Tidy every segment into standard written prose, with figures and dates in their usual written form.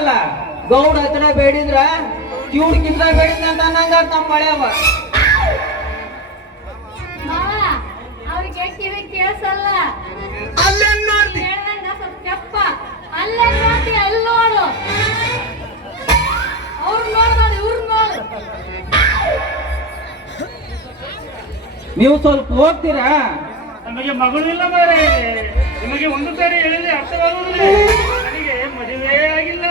ಅಲ್ಲ ಗೌಡ ಹತ್ರ ಬೇಡಿದ್ರ ಕಿವುಡ್ ಕಿತ್ತ ಬೇಡಿದ್ನಂತ ಅನ್ನಂಗ ನಮ್ಮ ಮಳೆಯವ. ಅವ್ರಿಗೆ ಕಿವಿ ಕೇಳಿಸಲ್ಲ. ಅಲ್ಲೇನ್ ನೋಡ್ತಿ? ಸ್ವಲ್ಪ ಕೆಪ್ಪ ಅಲ್ಲೇ ನೋಡಿ ಅಲ್ಲಿ ನೋಡು. ಅವ್ರು ನೋಡ್ಬಾರ್ದು ಇವ್ರು ನೋಡು. ನೀವು ಸ್ವಲ್ಪ ಹೋಗ್ತೀರಾ? ನಮಗೆ ಮಗಳು ಇಲ್ಲ ಮಾರೆ. ನಿಮಗೆ ಒಂದು ಸಾರಿ ಹೇಳಿದ್ರೆ ಅರ್ಥವಾಗುವುದಿಲ್ಲ. ನನಗೆ ಮದುವೆ ಆಗಿಲ್ಲ.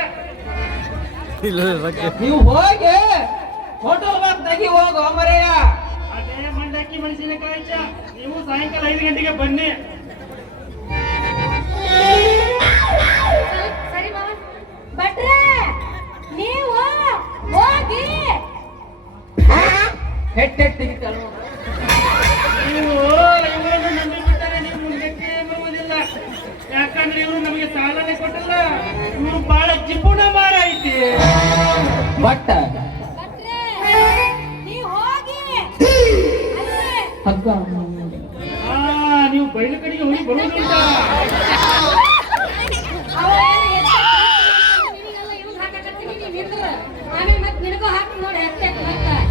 ನೀವು ಹೋಗಿ ಹೋಟೆಲ್ ಬಾಗ್ ತೆಗಿ ಹೋಗು ಮರೆಯ. ಅದೇ ಮಂಡಕ್ಕಿ ಮೆಣಸಿನಕಾಯಿ ಚಾ. ನೀವು ಸಾಯಂಕಾಲ 5 ಗಂಟೆಗೆ ಬನ್ನಿ. ಸರಿ ಮಾವ. ಭಟ್ರೆ ನೀವು ಹೋಗಿ ಹೆಟ್ಟೆಟ್ಟಿಗಿತ್ತಲ್ಲ ನೀವು ಇವರನ್ನು ನಂಬಿಬಿಟ್ಟರೆ ನೀವು ಮುಂದಕ್ಕೆ ಬರುವುದಿಲ್ಲ. ಯಾಕಂದ್ರೆ ಇವರು ನಮಗೆ ಸಾಲನೆ ಕೊಟ್ಟಿಲ್ಲ. ಇವರು ಬಹಳ ಜಿಪುಣ ಮಾರ ಐತಿ. ಬಟ್ಟ ಭಟ್ರೆ ನೀವು ಹೋಗಿ ಅಕ್ಕ ನೀವು ಬಯಲು ಕಡೆಗೆ ಹೋಗಿ ಬರುವುದಿಲ್ಲ.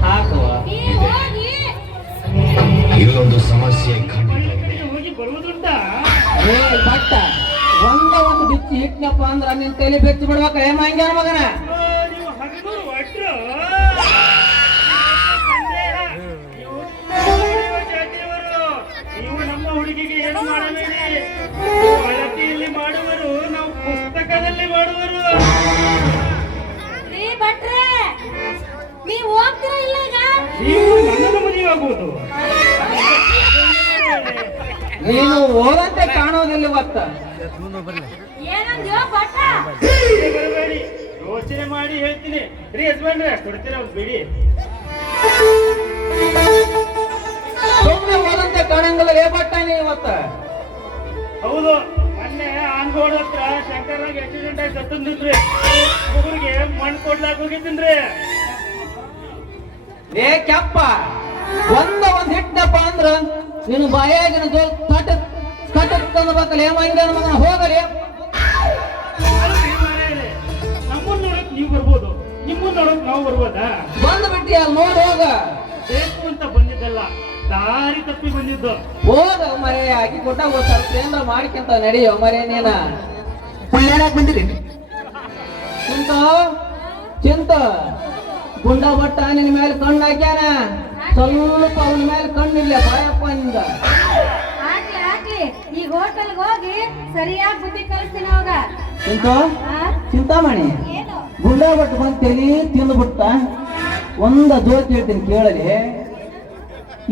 ಹಾಕುವ ಇಲ್ಲೊಂದು ಸಮಸ್ಯೆ ಬಯಲು ಕಡೆಗೆ ಹೋಗಿ ಬರುವುದುಂಟಾ? ಏ ಬಟ್ಟ ಒಂದು ಬಿಚ್ಚಿ ಇಟ್ನಪ್ಪ ಅಂದ್ರ ನಿನ್ ತಲೆ ಬೆಚ್ಚಿ ಬಿಡ್ಬೇಕ. ಏಮ ಹಂಗ್ಯಾನ ಮಗನ ನೀವು ಹಗಲೂರು ಒಟ್ರು ನೀವು ನಮ್ಮ ಹುಡುಗಿಗೆ ಏನು ಮಾಡಬೇಡಿ. ಅಳತೆಯಲ್ಲಿ ಮಾಡುವರು, ನಾವು ಪುಸ್ತಕದಲ್ಲಿ ಮಾಡುವರು. ಭಟ್ರೆ ನೀವು ಹೋಗ್ತೀರಾ ಇಲ್ಲ ಈಗ? ನೀವು ನನ್ನನ್ನು ಮದುವೆ ಆಗುವುದು. ನೀನು ಹೋದಂತೆ ಕಾಣೋದಿಲ್ಲ ಇವತ್ತ. ಏನಂದ್ಯೋ ಭಟ್ಟ? ಬರಬೇಡಿ, ಯೋಚನೆ ಮಾಡಿ ಹೇಳ್ತೀನಿ. ರೀ ಯಜಮಾನ್ರೆ ಕೊಡ್ತೀರ ಒಂದು ಬಿಡಿ. ಸುಮ್ಮನೆ ಹೋದಂತೆ ಕಾಣಂಗಿಲ್ಲ ಏ ಬಟ್ಟ ನೀ ಇವತ್ತ. ಹೌದು, ಮೊನ್ನೆ ಆನ್ಗೋಡ್ ಹತ್ರ ಶಂಕರ್ನಾಗ ಆಕ್ಸಿಡೆಂಟ್ ಆಗಿ ಸತ್ತಂದಿದ್ರಿ. ಒಬ್ಬರಿಗೆ ಮಣ್ಣು ಕೊಡ್ಲಾಕ್ ಹೋಗಿದ್ದೀನ್ರಿ. ಏ ಕೆಪ್ಪ ಒಂದ್ ಹಿಟ್ಟಪ್ಪ ಅಂದ್ರ ನೀನು ಬಾಯಾಗಿನ ಜೋಲ್ ಕಟ ತಂದ್ಬೇಕಲ್ಲ. ಏಮ ಹಂಗ್ಯಾನ ಮಗನ ಹೋಗಲಿ. ನಮ್ಮನ್ನ ನೋಡಕ್ ನೀವು ಬರ್ಬೋದು, ನಿಮ್ಮನ್ನ ನೋಡಕ್ ನಾವು ಬರ್ಬೋದಾ? ಬಂದ್ ಬಿಟ್ಟಿ ಅಲ್ಲಿ ನೋಡಿ ಹೋಗ. ಬೇಕು ಅಂತ ಬಂದಿದ್ದಲ್ಲ, ದಾರಿ ತಪ್ಪಿ ಬಂದಿದ್ದು. ಹೋಗ ಮರೆ ಆಗಿ ಕೊಟ್ಟಾಗ ಸ್ವಲ್ಪ ಏನಾರ ಮಾಡ್ಕೊಂತ ನಡಿಯೋ ಮರೆ ನೀನ. ಪುಳ್ಳ್ಯಾರಾಕ್ ಬಂದಿರಿ? ಚಿಂತ ಗುಂಡ ಬಟ್ಟ ನಿನ್ ಮೇಲೆ ಕಣ್ಣು ಹಾಕ್ಯಾನ. ಸ್ವಲ್ಪ ಅವನ ಮೇಲೆ ಕಣ್ಣಿಲ್ಲ ಬಾಯಪ್ಪ ನಿಂದ. ಹಾಕ್ಲಿ ಹಾಕ್ಲಿ, ಈಗ ಹೋಟೆಲ್ಗೆ ಹೋಗಿ ಸರಿಯಾಗಿ ಬುದ್ಧಿ ಕಲಿಸ್ತೀನಿ ಅವಾಗ. ಚಿಂತಾಮಣಿ ಏನು ಗುಂಡ ಬಟ್ ಬಂದ್ ತಲಿ ತಿಂದ್ಬಿಟ್ಟ. ಒಂದ ಜೋಕ್ ಹೇಳ್ತೀನಿ ಕೇಳಲಿ.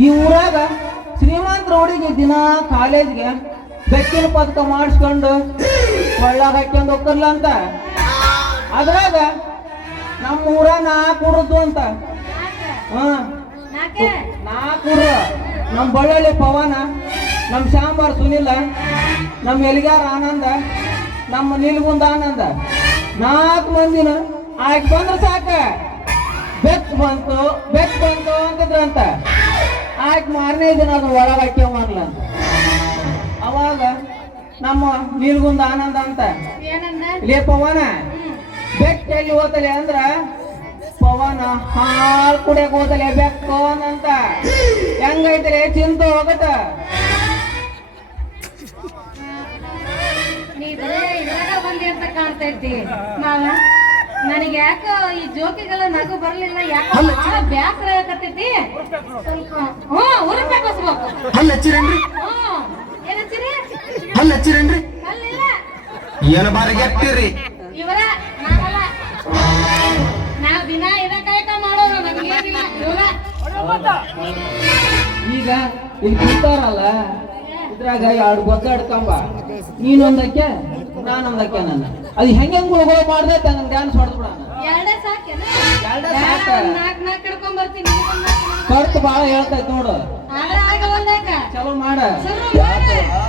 ಈ ಊರಾಗ ಶ್ರೀಮಂತರ ಹುಡುಗಿ ದಿನ ಕಾಲೇಜ್ಗೆ ಬೆಕ್ಕಿನ ಪದಕ ಮಾಡಿಸ್ಕೊಂಡು ಒಳ್ಳಾಗ ಹಾಕ್ಯಂಡ್ ಹೋಗ್ಕರ್ಲ ಅಂತ. ಅದ್ರಾಗ ನಮ್ಮ ಊರ 4 ಹುಡುದು ಅಂತ. ನಾಕೆ 4 ಹುಡ್ರ. ನಮ್ ಬಳ್ಳಳ್ಳಿ ಪವನ, ನಮ್ ಶಾಂಬಾರ್ ಸುನಿಲ, ನಮ್ ಎಲಿಗಾರ ಆನಂದ, ನಮ್ಮ ನೀಲ್ಗುಂದ ಆನಂದ. 4 ಮಂದಿನ ಆಯ್ತು ಬಂದ್ರ ಸಾಕ. ಬೆಕ್ ಬಂತು ಅಂತಿದ್ರಂತ. ಆಯ್ತು ಮಾರನೇ ದಿನ ಅದು ಒಳಗ ಹಾಕ್ಯವಲ್ಲ. ಅವಾಗ ನಮ್ಮ ನೀಲ್ಗುಂದ ಆನಂದ ಅಂತ, ಏನಂದ? ಲೇ ಪವನ ಬೆಕ್ ಎಲ್ಲಿ ಹೋತಲೆ ಅಂದ್ರ ಪವನ ಹಾಲ್ ಕುಡಿಯಕ್ ಹೋತಲೆ ಬೆಕ್ಕು ಅಂತ. ಹೆಂಗೈತಲೆ ಚಿಂತ ಹೋಗಟ. ನೀ ಬರೇ ಇದ್ರಾಗ ಬಂದಿ ಅಂತ ಕಾಣ್ತೈತಿ ಮಾವ. ನನಗೆ ಯಾಕೋ ಈ ಜೋಕಿಗೆಲ್ಲ ನಗು ಬರ್ಲಿಲ್ಲ. ಯಾಕೋ ಬಹಳ ಬ್ಯಾಸರ ಆಗತೈತಿ. ಸ್ವಲ್ಪ ಉರುಪೆ ಬಸ್ಬೇಕು. ಹಲ್ ಹಚ್ಚಿರೇನ್ರಿ? ಏನ್ ಹಚ್ಚಿರಿ? ಹಲ್ ಹಚ್ಚಿರೇನ್ರಿ? ಅಲ್ಲಿಲ್ಲ ಏನು ಬಾರಿಗೆ ಎತ್ತಿರಿ? ಇವರ ನಾವಲ್ಲ. ನಾವ್ ದಿನ ಇದ ಕಾಯ್ಕ ಮಾಡೋರು. ನಮ್ಗೇನಿಲ್ಲ ಇವ್ರ. ಈಗ ಇಲ್ಲಿ ಕೂತಾರಲ್ಲ ಇದ್ರಾಗ 2 ಗೊತ್ತಾಡ್ಕಂಬ. ನೀನೊಂದಕ್ಕೆ ನಾನೊಂದಕ್ಕೆ. ನನ್ನ ಅದು ಹೆಂಗೆ ಗುಳುಗುಳು ಮಾಡ್ದೈತೆ ನಂಗೆ ಡ್ಯಾನ್ಸ್ ಹೊಡೆದ್ಬಿಡ. ಎರಡೇ ಸಾಕೇನ? ಎರಡೇ ಸಾಕ. 4 ಹಿಡ್ಕೊಂಡ್ ಬರ್ತೀನಿ. ಖರ್ಚು ಭಾಳ ಹೇಳ್ತೈತೆ ನೋಡು. ಆದ್ರೆ ಆಗ ಒಂದಾಕ ಚಲೋ ಮಾಡ. ಶುರು ಮಾಡ.